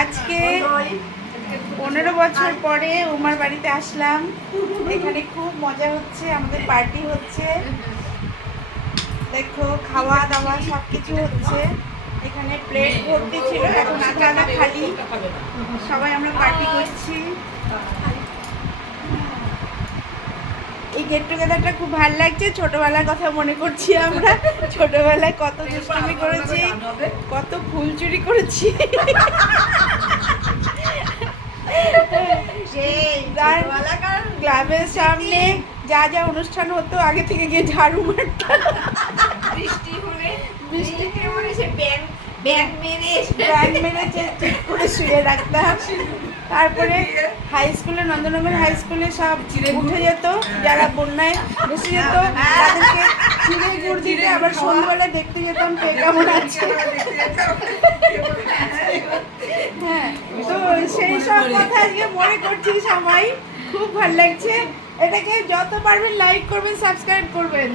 আজকে 15 বছর পরে উমার বাড়িতে আসলাম। এখানে খুব মজা হচ্ছে, আমাদের পার্টি হচ্ছে। দেখো খাওয়া দাওয়া সব কিছু হচ্ছে। এখানে প্লেট ভর্তি ছিল, এখন আধা আধা খালি। সবাই আমরা পার্টি করছি। এই গেট টুগেদারটা খুব ভালো লাগছে। ছোটবেলার কথা মনে করছি আমরা। ছোটবেলায় কত দুষ্টুমি করেছি, কত ফুল চুরি করেছি। ক্লাবের সামনে যা যা অনুষ্ঠান হতো আগে থেকে গিয়ে ঝাড়ু মারতাম। বৃষ্টি হলে সে ব্যাগ মেরে ঠিক করে শুয়ে রাখতাম। তারপরে হাই স্কুলে, নন্দনগর হাই স্কুলে সব উঠে যেত, যারা বন্যায় ভেসে যেত তাদেরকে চিড়ে গুড় দিতে আবার সন্ধ্যাবেলা দেখতে যেতাম কে কেমন আছে। হ্যাঁ, তো সেই সব কথা আজকে মনে করছি সবাই, খুব ভালো লাগছে। এটাকে যত পারবেন লাইক করবেন, সাবস্ক্রাইব করবেন।